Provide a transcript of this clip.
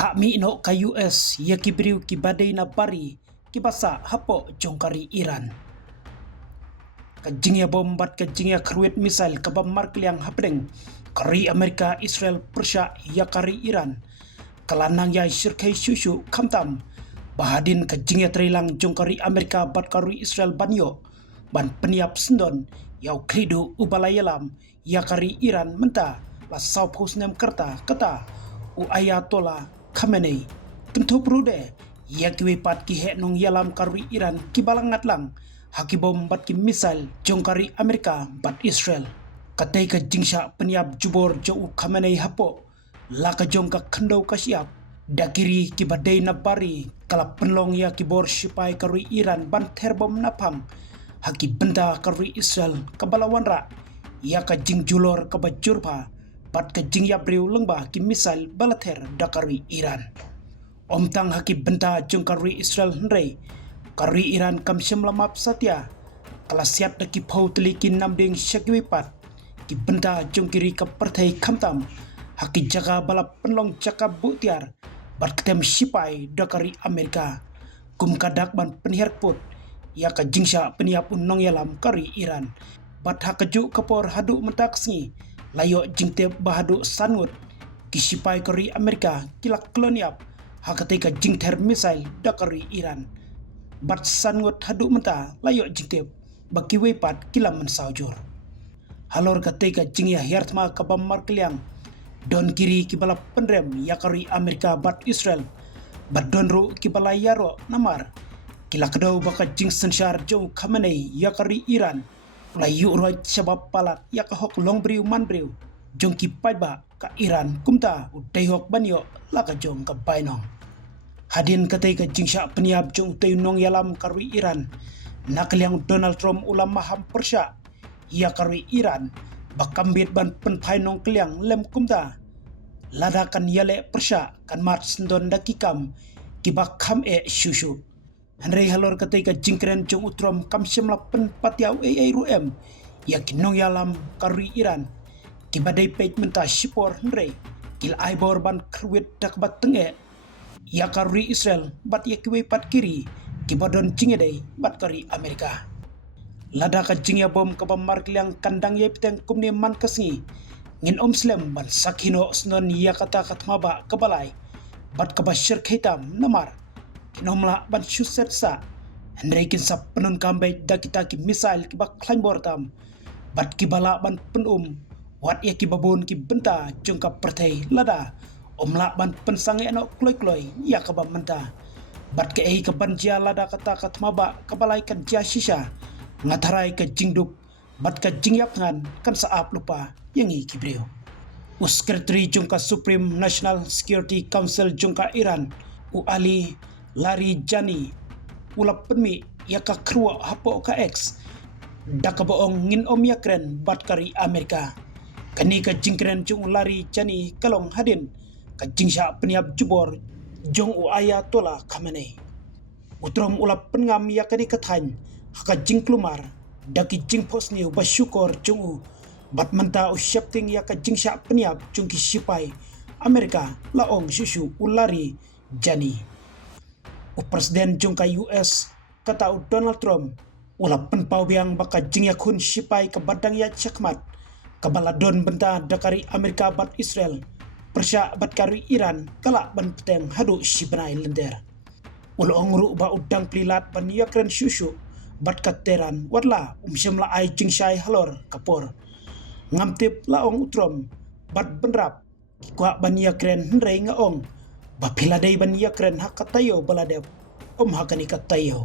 Pak mi ino ka US ya kibriu ki badai na bari ki basa hapo jongkari Iran. Kajingya bombat kajingya kruit misal kabam markliang hapdeng kari Amerika Israel Persia ya kari Iran. Kalanang ya shirkai shushu kamtam bahadin kajingya trilang jongkari Amerika bat kari Israel banyo ban peniap sendon yau kridu ubalayalam ya kari Iran menta la South nem kerta kata u Ayatollah Khamenei tentu prude ya kiwe pat ki he nong yalam kari Iran ki balangat lang haki bom bat ki misal jongkari Amerika bat Israel katai ka jingsha peniap jubor jo u Khamenei hapo laka jongka kandau kasiap dakiri ki badai na bari kala penlong ya ki bor sipai kari Iran ban terbom napam haki benda kari Israel kabalawanra ya ka jing julor ka bajurpa pat ka jing yabriu lengba ki misal balater dakari Iran omtang haki benda jong kari Israel hendrei kari Iran kam lamap satya kala siap daki pau teliki namding syakwipat ki benda jong kiri ka partai kamtam haki jaga balap penlong jaka butiar bat ketem sipai dakari Amerika kum kadak ban penherput ya ka jingsha peniap unong yalam kari Iran bat hakaju kapor hadu mentaksni layo jingte bahadu sanut kisipai kari Amerika kilak kloniap hakate ka jingter misail dakari Iran bat sanut hadu menta layo jingte baki wepat kilam mensaujur halor kate ka jingya hiertma kabam markliang don kiri kibala penrem yakari Amerika bat Israel bat donru kibala yaro namar kila kedau baka jing sensyar jauh Khamenei yakari Iran layu roy sabab palat yak hok longbriu manbriu jongki paiba ka Iran kumta udai hok banyo laka jong ka bainong hadin katai ka jingsha peniap jong utay nong yalam karwi Iran nakliang Donald Trump ulam maham persya yakari Iran bakambit ban penpainong kliang lem kumta ladakan yale persya kan mat sendon dakikam kibak kam shushu Henry halor katai ka jingkren jong utrom kam simla pen patiau ruem yakin nong yalam kari Iran kibadai pej menta sipor Henry kil aibor ban kruit dak bat tenge ya kari Israel bat yakiwe pat kiri kibadon jingedai bat kari Amerika lada ka jingya bom ka markliang kandang yepteng kumni man kasngi ngin slem ban sakhino snon ya kata katmaba kabalai bat ka bashir khitam namar kinomla ban shuset sa Henry kinsa penun kambay dakita ki misail ki bak klanbor tam bat ki bala ban penum wat ya ki babon ki benta jongka pertai lada omla ban pensange ano kloy ya ka ba menta bat ke ka banjia lada kata katmaba kabalai kan jia shisha ngatarai ka jingdup bat ka jingyap ngan kan saap lupa yangi kibreo Sekretari jongka Supreme National Security Council jongka Iran u Ali Larijani ulap penmi yaka krua hapo ka X daka boong ngin yakren bat kari Amerika kani ka jingkren jung Larijani kalong hadin ka jingsha peniap jubor jong u Ayatollah Khamenei utrom ulap pengam yakani kathan haka jingklumar daki jingposni basyukor jung u bat menta u syapting yaka jingsha peniap jung ki sipai Amerika laong susu ulari jani Presiden jongka US kata Donald Trump ulah penpau biang baka jingya kun sipai ke badang ya cakmat kabaladon benta dakari Amerika bat Israel Persia bat kari Iran kalak ban peteng hadu sibenai lender ulo ongru ba udang plilat ban yakren susu bat kateran wadla syamla ai jingshai halor kapor ngamtip laong utrom bat benrap kwa ban yakren hendrei ngaong bapiladai ban yakren hakatayo baladep hakani katayo